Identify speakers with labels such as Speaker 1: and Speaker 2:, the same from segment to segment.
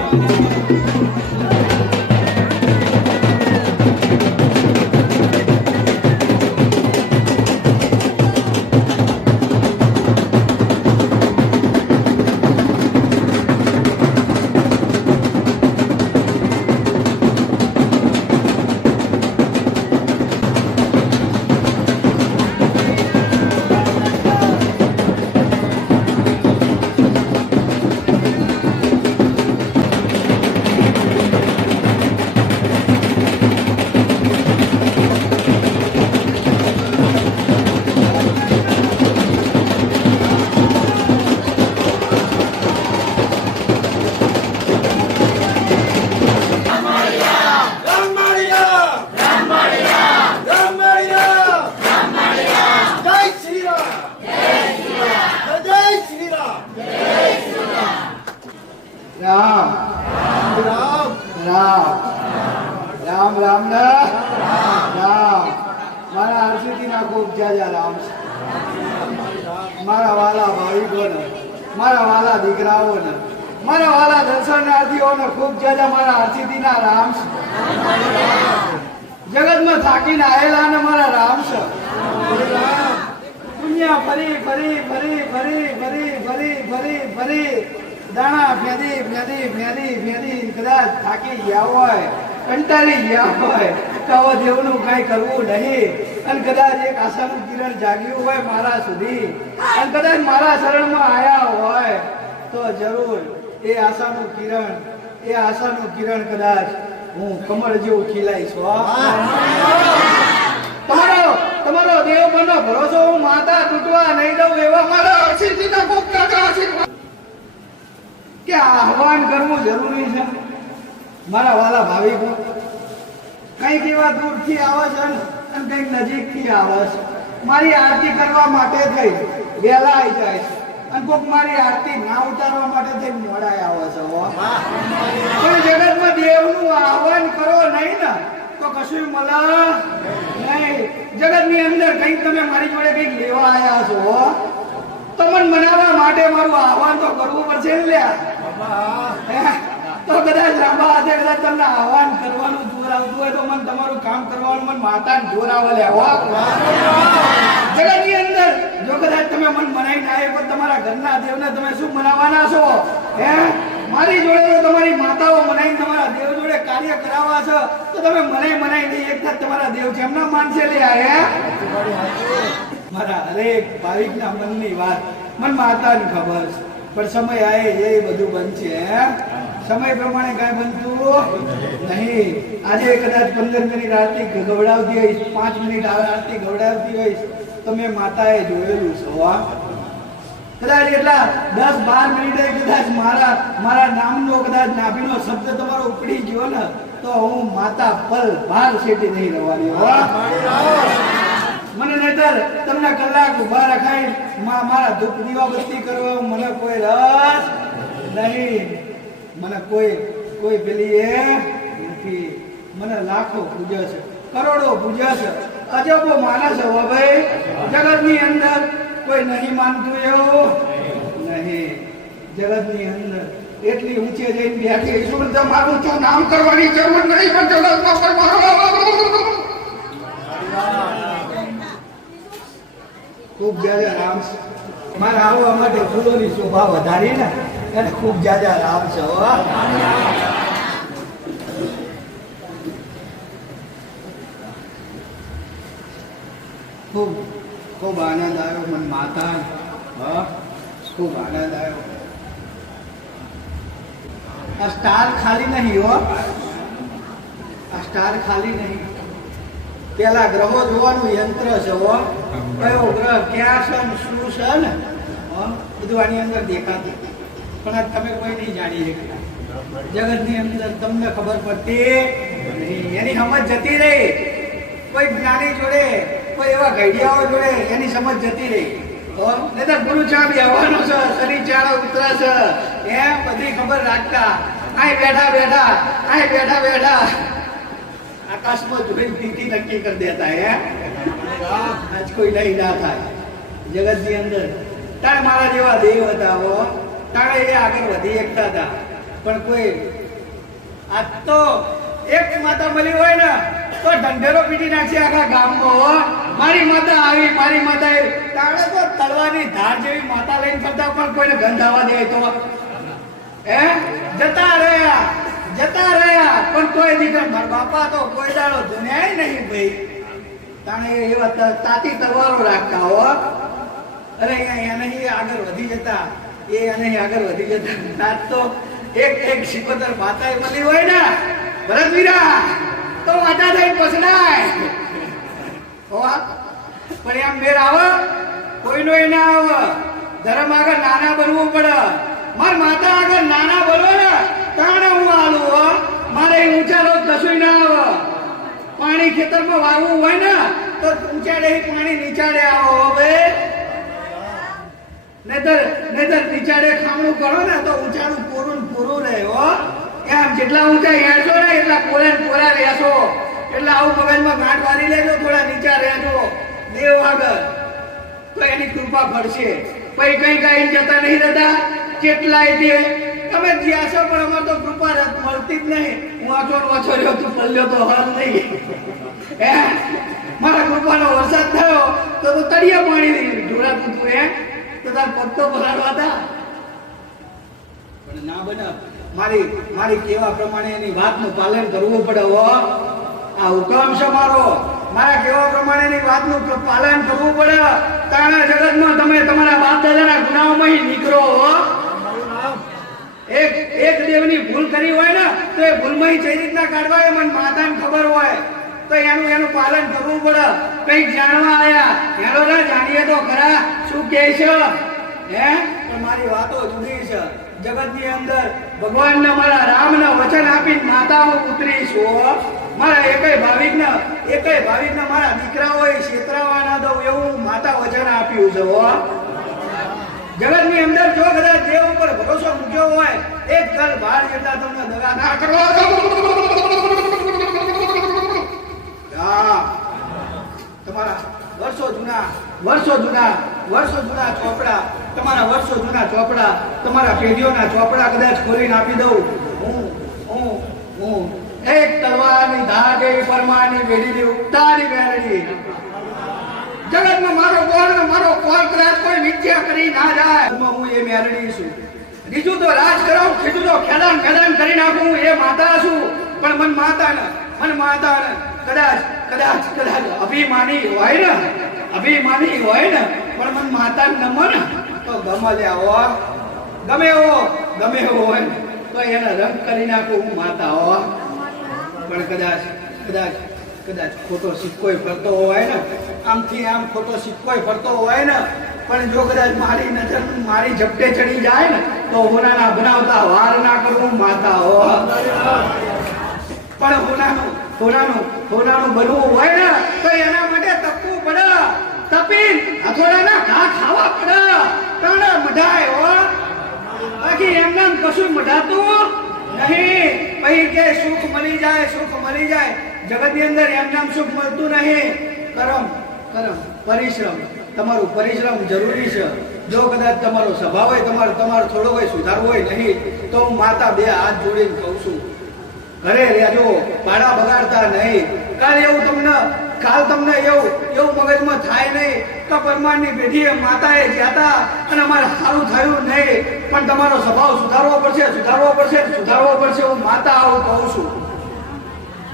Speaker 1: Thank you. છે મારા વાલા ભાવિકોને મારા વાલા દીકરાઓને, મારા વાલા દર્શનાર્થીઓને ખૂબ જાજા મારા હર્ષિતીના રામ જગતમાં થાકીને આવેલા ને મારા રામ દાણા ફેરી ફેરી ફેરી ફેરી કદાચ થાકી ગયા હોય. કંટાળી ગયા હોય તો હવે દેવનું કઈ કરવું નહીં. અને કદાચ એક આશાનું કિરણ જાગ્યું હોય મારા સુધી. અને કદાચ મારા શરણમાં આયા હોય તો જરૂર એ આશાનું કિરણ, એ આશાનું કિરણ કદાચ હું કમળ જેવું ખીલાઈશ તમારો તમારો દેવ બનો ભરોસો હું માતા તૂટવા નહીં દઉં એવા મારા અર્શિતજીના ખૂબ કે આહવાન કરવું જરૂરી છે? મારા વાલા ભાવિકો કંઈક એવા દૂરથી આવે છે અને કંઈક નજીકથી આવે છે. મારી આરતી કરવા માટે થઈ વહેલા આવી જાય છે. અને કોક મારી આરતી ના ઉતારવા માટે થઈ મોડા આવે છે. પણ જગતમાં દેવનું આહવાન કરો નહીં ને તો કશું મળે નહીં. જગતની અંદર કંઈક તમે મારી જોડે કંઈક લેવા આવ્યા છો તમને મનાવવા માટે મારું આહવાન તો કરવું પડશે ને લ્યા? તો કદાચ લાંબા હાથે કદાચ તમને આહવાન કરવાનું જોર આવતું હોય તો મને તમારું કામ કરવાનું મને માતાને જોર આવે લેવા. જગતની અંદર જો કદાચ તમે મન મનાઈ ના આવ્યો તમારા ઘરના દેવને તમે શું મનાવાના છો? હે? મારી જોડે તમારી માતાઓ મનાઈ તમારા દેવ જોડે કાર્ય કરાવવા છો. તો તમે મને મનાઈ નહીં એકતા તમારા દેવ છે એમના માનશે લ્યા હે? મારા હરેક ભાવિકના મનની વાત, મન માતાને ખબર છે. પણ સમય આવે એ બધું બનશે, હે? સમય પ્રમાણે કાંઈ બનતું નહીં. આજે કદાચ પંદર મિનિટ આરતી ગવડાવતી હોઈશ, પાંચ મિનિટ આરતી ગવડાવતી હોઈશ, તો મેં માતાએ જોયેલું સવા કદાચ એટલા દસ બાર મિનિટે કદાચ મારા મારા નામનો કદાચ નાભીનો શબ્દ તમારો ઉપડી ગયો ને, તો હું માતા પલ ભાર શેટી નહીં રહેવાની હો. મને નહીતર તમને કલાક ઊભા રખાય મારા ધૂપ દીવાબત્તી કરવા મને કોઈ રસ નહીં. મને કોઈ કોઈ પેલી એ નથી. મને લાખો પૂજે છે. કરોડો પૂજે છે. અજબો માનસ હો ભાઈ. જગતની અંદર કોઈ નહીં માનતું એવું નહીં. જગતની અંદર એટલી ઊંચે જઈને બેઠી છું. તમારું તો નામ કરવાની જરૂર નહીં પણ જગતમાં કરવાનું ખૂબ જાજા રામ મારા આવવા માટે ફૂલોની શોભા વધારી ને. એને ખૂબ જાજા રામ છો ખૂબ ખૂબ આનંદ આવ્યો મન માતા ખૂબ આનંદ આવ્યો. આ સ્ટાર ખાલી નહીં, હો. આ સ્ટાર ખાલી નહીં. પેલા ગ્રહો જોવાનું યંત્ર છે, હો. કયો ગ્રહ, ક્યાં છે શું છે ને? બધું આની અંદર દેખાતું. પણ આ તમે કોઈ નહીં જાણી શકતા જગતની અંદર તમને ખબર પડતી એની સમજ જતી રહી. કોઈ જ્ઞાની જોડે, કોઈ એવા ઘડિયાઓ જોડે એની સમજ જતી રહી. નહીં ગુરુ ચા બેહવાનું છે, શનિ ચાળો ઉતરા છે. એમ બધી ખબર રાખતા. આય બેઠા બેઠા, આય બેઠા બેઠા. આકાશમાં જોઈને તિથિ નક્કી કરી દેતા હે આજ કોઈ લઈ ના થાય. જગતની અંદર. તારે મારા જેવા દેવ હતા તારે એ આગળ વધી એકતા હતા. પણ કોઈ આ તો એક માતા મળી હોય ને, તો ઢંઢેરો પીટી નાખશે આખા ગામમાં મારી માતા આવી, મારી માતા આવી. તાણે તો તલવાની ધાર જેવી માતા લઈને ફરતા પણ કોઈને ગંધ આવવા દે તો. હે? જતા રહ્યા જતા રહ્યા. પણ કોઈ દીકરા મારા બાપા તો કોઈ દાડો જન્યાય નહીં, ભાઈ. તાણે એવા તાતી તલવારો રાખતા, હો. અરે અહીંયા નહીં, આગળ વધી જતા. એ અને આગળ વધી જતા. તો એક એક શિકોતર માતા મળી હોય ને ભરત વીરા તો વાતા થઈ પસડાય. પણ એમ મેર આવે, કોઈનો એ ના આવે. ધર્મ આગળ નાના બનવું પડે. માર માતા આગળ નાના બનો ને, તાણે હું આલું હો. મારે ઊંચા રોજ કશું ના આવે. પાણી ખેતરમાં વાવવું હોય ને, તો ઊંચાડે પાણી નીચાડે આવો, હો, ભાઈ. નહીતર નહીતર નીચાડે ખામણું કરો ને તો ઊંચાનું પૂરું પૂરું રહે, હો. એમ જેટલા ઊંચા હેડશો ને એટલા કોરે કોરા રહેશો. એટલે આવું મગજમાં ગાંઠ વાળી લેજો, થોડા નીચા રહેજો. દેવ આગળ. તો એની કૃપા ફરશે પછી કઈ કઈ જતા નહીં રહેતા. કેટલાય તે તમે જ્યાં છો પણ અમારે તો કૃપા મળતી જ નહીં. હું આછો ઓછો રહ્યો તું પલ્યો તો હાલ નહીં. હે? મારા કૃપાનો વરસાદ થયો તો તું તળિયા પાણી ઢોળાતું તું હે? તો તાર પત્તો ભરાડવા હતા. પણ ના બના મારી મારી કેવા પ્રમાણે એની વાતનું પાલન કરવું પડે હો. આ હુકમ છે મારો. મારા કેવા પ્રમાણેની વાતનું પાલન કરવું પડે. તાણા જગતમાં તમે તમારા બાપ દાદાના ગુનાઓમાંથી નીકળો હો. એક એક દેવની ભૂલ કરી હોય ને, તો એ ભૂલમાંથી કઈ રીતના કાઢવા એ મને માતાને ખબર હોય. તો એનું એનું પાલન કરવું પડે. કંઈક જાણવા આવ્યા હેલો ના જાણીએ તો ખરા. શું કહે છે? હે? પણ મારી વાતો જુદી છે. જગતની અંદર ભગવાનના મારા રામના વચન આપીને માતા હું ઉતરી છું. મારા એકય ભાવિકને એકય ભાવિકને મારા દીકરાઓએ છેતરાવા ના દઉં એવું માતા વચન આપ્યું છે, હો. જગતની અંદર જો કદાચ દેવ ઉપર ભરોસો મૂક્યો હોય એક ઘર બહાર જતા તમને દગા ના કરો હા. તમારા વર્ષો જૂના ચોપડા, તમારા પેઢીઓના ચોપડા કદાચ ખોલીને આપી દઉં. એક તલવારની ધાર પરમાની વેડીની ઉગતાની વેરડી. જગતમાં મારો કોણ મારો કોણ કદાચ કોઈ વિદ્યા કરી ના જાય. હું એ મેરડી છું. બીજું તો રાજ કરાવું, ખીજું તો ખેદાન ખેલાન કરી નાખું એ માતા છું. પણ મન માતા ને, મન માતા ને. કદાચ કદાચ કદાચ. અભિમાની હોય ને, અભિમાની હોય ને, પણ મન માતા ન મન. તો ગમે લે હો ગમે એવો ગમે એવો હોય તો એને રંગ કરી નાખું, હું માતા હો. પણ કદાચ કદાચ કદાચ ખોટો સિક્કોય ફરતો હોય ને, આમથી આમ ખોટો સિક્કોય ફરતો હોય ને, પણ જો કદાચ મારી નજર, મારી ઝપટે ચડી જાય ને, તો હોનાના બનાવતા વાર ના કરવું માતા હો. પણ હોનાનું હોનાનું હોનાનું બનવું હોય ને, તો એના માટે તપવું પડે. તપીન ઘોડાના ઘા ખાવા પડે. તને મઢાય હો. બાકી એમને કશું મઢાતું નહીં. પછી કે સુખ મળી જાય, સુખ મળી જાય. જગતની અંદર એમને એમ સુખ મળતું નહીં. કરમ કરમ, પરિશ્રમ. તમારું પરિશ્રમ જરૂરી છે. જો કદાચ તમારો સ્વભાવ હોય, તમારો તમારો થોડો હોય, સુધારવો હોય નહીં, તો હું માતા બે હાથ જોડીને કહું છું. ઘરે રહેજો પાડા બગાડતા નહીં. કાલ એવું તમને, કાલ તમને એવું એવું મગજમાં થાય નહીં કે પરમારની પેઢીએ માતાએ જ્યાતા અને અમારે સારું થયું નહીં. પણ તમારો સ્વભાવ સુધારવો પડશે સુધારવો પડશે સુધારવો પડશે. હું માતા આવું કહું છું.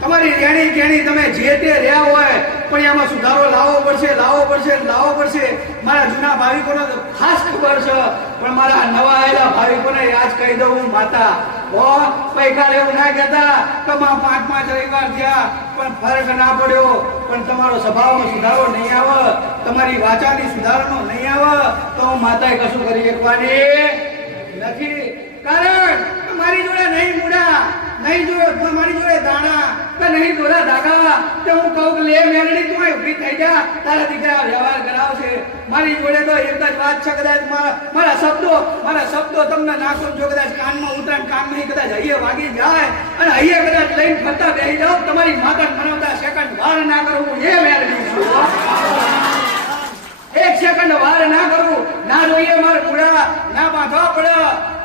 Speaker 1: તમારી રેણી કેણી તમે જે તે રહ્યા હોય, પણ એમાં સુધારો લાવવો પડશે લાવવો પડશે લાવવો પડશે. મારા જૂના ભાવિકોને ખાસ ખબર છે, પણ મારા નવા આવેલા ભાવિકોને આજ કહી દઉં હું, માતા. ઓ પૈકા એવું ના કહેતા. માં પાંચ પાંચ રવિવાર થયા, પણ ફરક ના પડ્યો. પણ તમારો સ્વભાવમાં સુધારો નહીં આવે. તમારી વાચાની સુધારણો નહીં આવે. તો હું માતાએ કશું કરી શકવાની નથી. કારણ મારી જોડે નહીં મૂડા. નહીં જોડે મારી જોડે દાણા કે નહીં બોલા દાગા તો હું કહું લે મેરડી, તું ઊભી થઈ જા. તારા દીકરા વ્યવહાર કરાવશે. મારી જોડે તો એક જ વાત છે કદાચ મારા મારા શબ્દો મારા શબ્દો તમને નાખો જો કદાચ કાનમાં ઉતરાણ કાન નહીં, કદાચ હૈયે વાગી જાય. અને હૈયે કદાચ લઈને ફરતા બેસી જાઓ, તમારી માતા મનાવતા સેકન્ડ વાર ના કરવું એ મેરડી. એક સેકન્ડ વાર ના કરવું ના જોઈએ મારે પૂરા. ના બાંધવા પડે.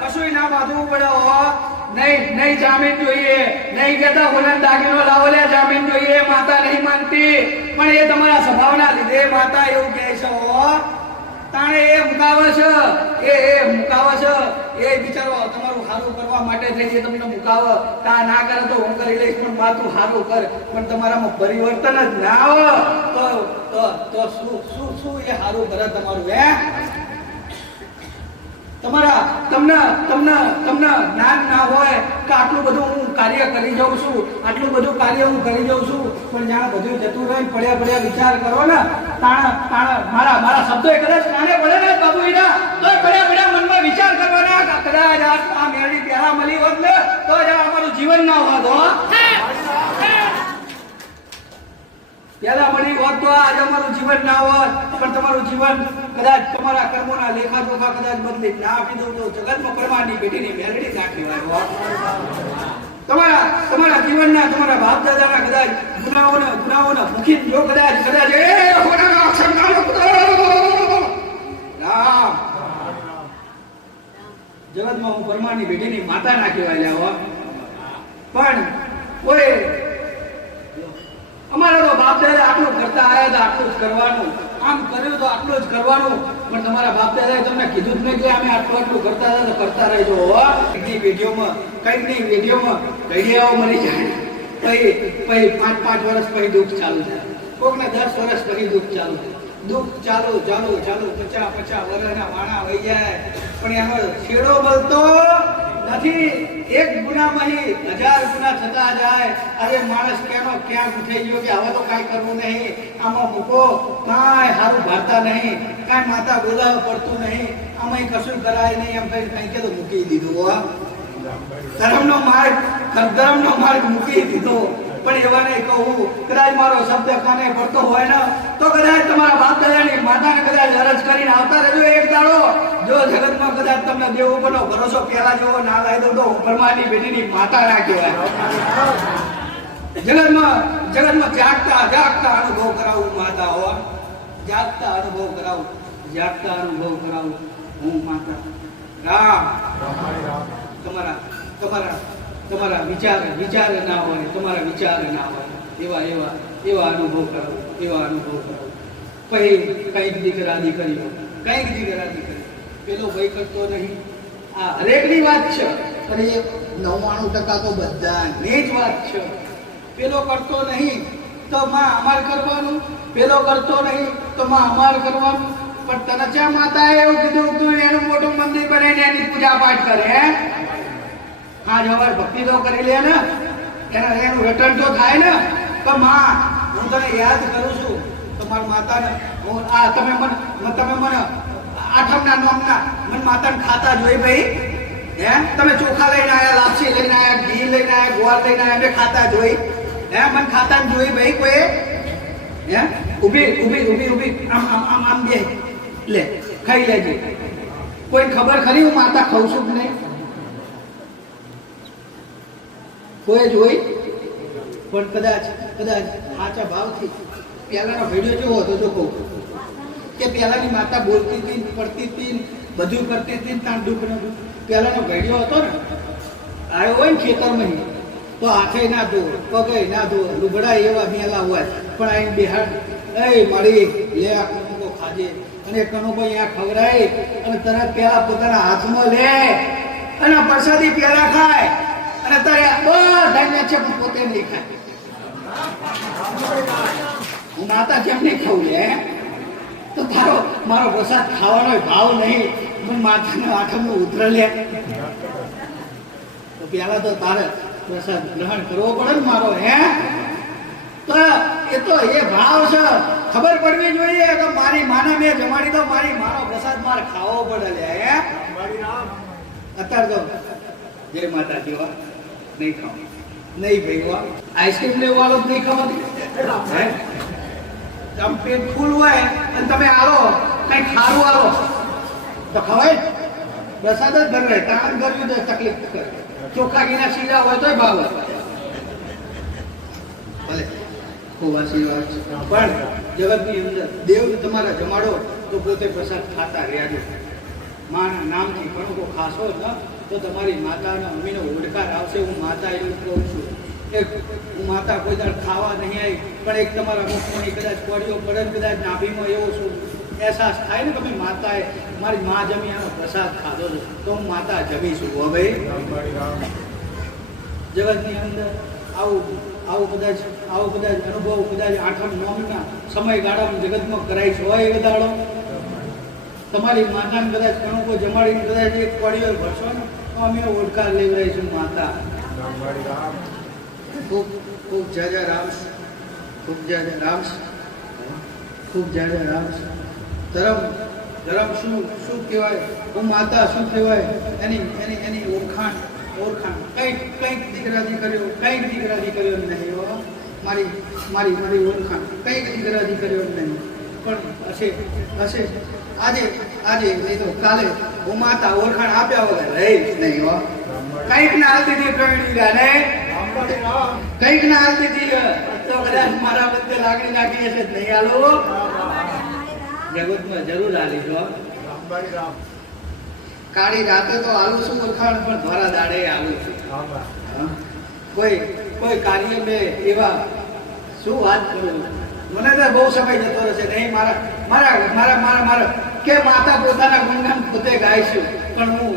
Speaker 1: કશું ના બાંધવું પડે નહીં નહીં જામીન જોઈએ. નહીં કહેતા ઓલા દાગીનો લાવો જામીન જોઈએ, માતા નહીં માનતી. પણ એ તમારા સ્વભાવના લીધે માતા એવું કહે છે તાણે એ મુકાવે એ એ મુકાવે એ બિચારો તમારું સારું કરવા માટે થઈ છે, તમને મુકાવે. તા ના કરે તો હું કરી લઈશ, પણ બા તું સારું કર. પણ તમારામાં પરિવર્તન જ ના આવે. તો તો શું શું શું એ સારું કરે તમારું, હે? તમારા, તમને તમને તમને જ્ઞાન ના હોય કે આટલું બધું હું કાર્ય કરી જાઉં છું, આટલું બધું કાર્ય હું કરી જાઉં છું, પણ જાણે બધું જતું રહે પડ્યા પડ્યા વિચાર કરો ને, તાણા તાણા, મારા મારા શબ્દો એ કદાચ કાને પડે ને બાબુજીના, તો પડ્યા પડ્યા મનમાં વિચાર કરવાના કદાચ આ મેળવી પહેલા મળી હોત ને, તો જ અમારું જીવન ના હોત હો. પહેલા મળી હોત તો આજે અમારું જીવન ના હોત, પણ તમારું જીવન કદાચ તમારા કર્મોના લેખા જોખા કદાચ બદલી. ના આપી દઉં તો જગતમાં પરમારની પેઢીની મેલડી હોય હોત. તમારા તમારા જીવનના, તમારા બાપ દાદાના કદાચ ગુનાઓને ગુનાઓને ભૂખી જો કદાચ કદાચ, એ જગતમાં હું પરમારની બેટીની માતા ના કહેવાય હો. પણ કોઈ અમારા તો બાપ દાદા આટલું કરતા આયા હતા, આટલું જ કરવાનું. આમ કર્યું તો આટલું જ કરવાનું. પણ તમારા બાપ દાદાએ તમને કીધું જ નહીં કે અમે આટલું આટલું કરતા હતા, તો કરતા રહેજો કઈ વિડીયોમાં, કંઈકની વિડીયોમાં ઘડિયાઓ મળી જાય. પછી પછી પાંચ પાંચ વર્ષ પછી દુઃખ ચાલુ થાય. કોકને દસ વર્ષ પછી દુઃખ ચાલુ થાય. દુઃખ ચાલુ ચાલુ ચાલુ. પચાસ પચાસ વર્ષના વાણા વહી જાય. પણ એનો છેડો બળતો નથી, એક ગુનામાંથી હજાર ગુના થતા જાય. અરે, માણસ કેનો ક્યાં થઈ ગયો કે હવે તો કાંઈ કરવું નહીં? આમાં મૂકો, કાંઈ સારું ભારતા નહીં, કાંઈ માતા બોલાવવા પડતું નહીં. આમાં કશું કરાય નહીં, એમ કઈ કઈ કે તો મૂકી દીધું ધર્મનો માર્ગ ધર્મનો માર્ગ મૂકી દીધો. પણ એવાને કહું કદાચ મારો શબ્દ કાને પડતો હોય ને તો કદાચ તમારા બાપ દાદાની માતાને કદાચ અરજ કરીને આવતા રહેજો એક દાડો. જો જગતમાં કદાચ તમને દેવ ઉપરનો ભરોસો પહેલા જેવો ના દઉં તો હું પરમારની બેટીની માતા ના કહેવાય. જગતમાં જગતમાં જાગતા જાગતા અનુભવ કરાવું માતા હો. જાગતા અનુભવ કરાવું જાગતા અનુભવ કરાવું હું માતા. રામ. તમારા તમારા તમારા વિચાર વિચાર ના હોય તમારા વિચાર ના હોય. એવા એવા એવા અનુભવ કરો એવા અનુભવ કરો. પછી કંઈક દીકરા દીકરીઓ કંઈક દીકરા દીકરી પેલો ભય કરતો નહીં. આ હરેકની વાત છે. અને એ નવ્વાણું ટકા તો બધાની. જ વાત છે. પેલો કરતો નહીં તો માં અમાર કરવાનું. પેલો કરતો નહીં તો માં અમાર કરવાનું. પણ તને ચા માતાએ એવું કીધું? તું એનું મોટું મંદિર બનાવીને એની પૂજા પાઠ કરે હે હવાર ભક્તિ તો કરી લે ને. એના એનું રિટર્ન તો થાય ને, તો માં, હું તને યાદ કરું છું, તમારા માતાને. હું, આ તમે મને તમે મને આઠમના નોમના મને માતાને ખાતા જોઈ ભાઈ. હે? તમે ચોખા લઈને આવ્યા લાપસી લઈને આવ્યા ઘી લઈને આવ્યા ગોળ લઈને આવ્યા મેં ખાતા જોઈ. હે? મને ખાતા જોઈ ભાઈ કોઈ? હે? ઊભી ઊભી ઊભી ઊભી. આમ આમ આમ આમ બે. લે, ખાઈ લેજે. કોઈ ખબર ખરી? હું માતા ખાઉં છું કે નહીં? કોઈ જોઈ પણ કદાચ કદાચ સાચા ભાવથી. પહેલાનો વીડિયો જોવો હતો જો કહું. કે પહેલાની માતા બોલતી હતી પડતી હતી, બધું કરતી હતી ત્યાં દુઃખ ન પહેલાનો વીડિયો હતો ને, આવ્યો હોય ને ખેતરમાં તો હાથે ના ધો, પગે ના ધો, લુગડા એવા મેલા હોય. પણ આઈને બિહાર એ મળી લે આ કનુકો ખાજે. અને કનુકો અહીંયા ખવડાય અને તરત પહેલા પોતાના હાથમાં લે. અને પ્રસાદી પહેલા ખાય. અને તારે બધા છે પણ પોતે નહીં ખાય. હું નાતા કેમ નહીં ખાવું લે? તો તારો મારો પ્રસાદ ખાવાનો ભાવ નહીં. હું માતાનો આઠમનો ઉતર લે. તો પેલા તો તારે પ્રસાદ ગ્રહણ કરવો પડે ને મારો હે? તો એ તો એ ભાવ છે. ખબર પડવી જોઈએ કે મારી માને મેં જમાડી દો મારી મારો પ્રસાદ મારે ખાવો પડે લે હે? અત્યારે તો જય માતાજી નહીં ખાવાની નહીં ભાઈ આઈસ્ક્રીમ લેવું વાળો જ નહીં ખાવાની હે? આમ પેટ ફૂલ હોય અને તમે આવો કઈ ખારું આવો તો ખવાય? પ્રસાદ જ ઘર રહે તાણ કરવી તો તકલીફ કરે. ચોખ્ખા ઘીના સીધા હોય તોય ભાવ. ભલે. ખૂબ આશીર્વાદ છે પણ જગતની અંદર દેવ તમારા જમાડો તો પોતે પ્રસાદ ખાતા રહ્યા માના નામથી કણકો ખાશો ને તો તમારી માતાના મમ્મીનો ઓડકાર આવશે, હું માતા એવું કહું છું. એક, હું માતા કોઈ દાડ ખાવા નહીં આવી, પણ એક તમારા મુખમાં કદાચ પડ્યો પડે કદાચ નાભીમાં એવો શું અહેસાસ થાય ને તમે માતાએ, મારી મા જમી આનો પ્રસાદ ખાધો છે, તો હું માતા જમી છું. હો ભાઈ જગતની અંદર આવું આવું કદાચ, આવો કદાચ અનુભવ, કદાચ આઠમ નવના સમયગાળામાં જગતમાં કરાય છે. હોય એ દાડો તમારી માતાને કદાચ કણકો જમાડીને કદાચ એક પડીઓ ભરશો ને, તો અમે ઓળખાર લેવડાવીશું માતા. ખૂબ ખૂબ જાજા જય ખૂબ જાજા જય ખૂબ જાજા જય ધરમ, ધર્મ શું શું કહેવાય? હું માતા શું કહેવાય? એની એની એની ઓળખાણ ઓળખાણ. કંઈક કંઈક દીકરા, દીકરીઓ, કંઈક દીકરા દીકરીઓ નહીં મારી મારી મારી ઓળખાણ. કંઈક દીકરા દીકરીઓ નહીં. પણ હશે હશે. આજે આજે નહીં તો કાલે હું માતા ઓળખાણ આપ્યા વગર રહીશ નહીં, હો. કંઈક ના હાલતી હતી પ્રવીણ ગાને કંઈક ના હાલતી હતી તો કદાચ મારા બધે લાગણી નાખી હશે નહીં, હાલો. જગતમાં જરૂર હાલી
Speaker 2: જો
Speaker 1: કાળી રાતે તો આલું છું ઓળખાણ, પણ ધોરા દાડે આવું છું. કોઈ કોઈ કાર્ય મેં એવા શું વાત કરું? મને તો બહુ સમય જતો રહેશે નહીં મારા મારા મારા મારા મારા, કે માતા પોતાના ગુણગાન પોતે ગાય છે. પણ હું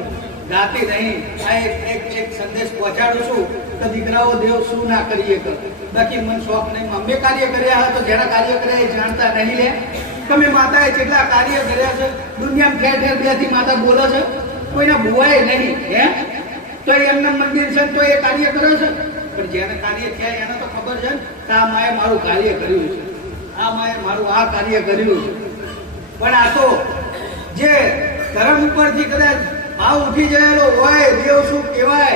Speaker 1: ગાતી નહીં. આ એક એક સંદેશ પહોંચાડું છું તો દીકરાઓ દેવ શું ના કરીએ કર બાકી મને શોખ નહીં. અમે કાર્ય કર્યા હતા તો જેના કાર્ય કર્યા એ જાણતા નહીં લે. તમે માતાએ જેટલા કાર્ય કર્યા છે, દુનિયામાં ઠેર ઠેર બેથી માતા બોલે છે, કોઈના ભુવાય નહીં, હે? તો એમના મંદિર છે તો એ કાર્ય કર્યો છે. પણ જેને કાર્ય થયા એને તો ખબર છે કે આ માએ મારું કાર્ય કર્યું છે. આ માએ મારું આ કાર્ય કર્યું પણ આ તો જે ધર્મ ઉપરથી કદાચ ભાવ ઉઠી ગયેલો હોય, દેવ શું કહેવાય,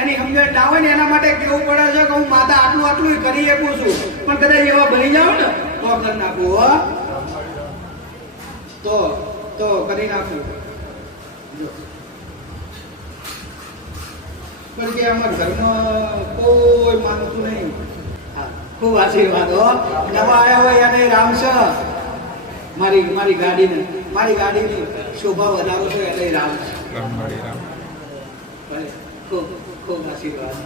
Speaker 1: એની સમજણ ના હોય ને એના માટે કેવું પડે છે કે હું માતા આટલું આટલું કરી શકું છું. પણ કદાચ એવા બની જાવ ને, તો કરી નાખું, હો. તો તો કરી નાખું. પણ કે અમારા ઘરમાં કોઈ માનતું નહીં. ખૂબ આશીર્વાદ નવા આવ્યા હોય અને રામ છે. મારી મારી ગાડીને મારી ગાડીની શોભા વધારો છે એટલે રામ. ખૂબ ખૂબ આશીર્વાદ.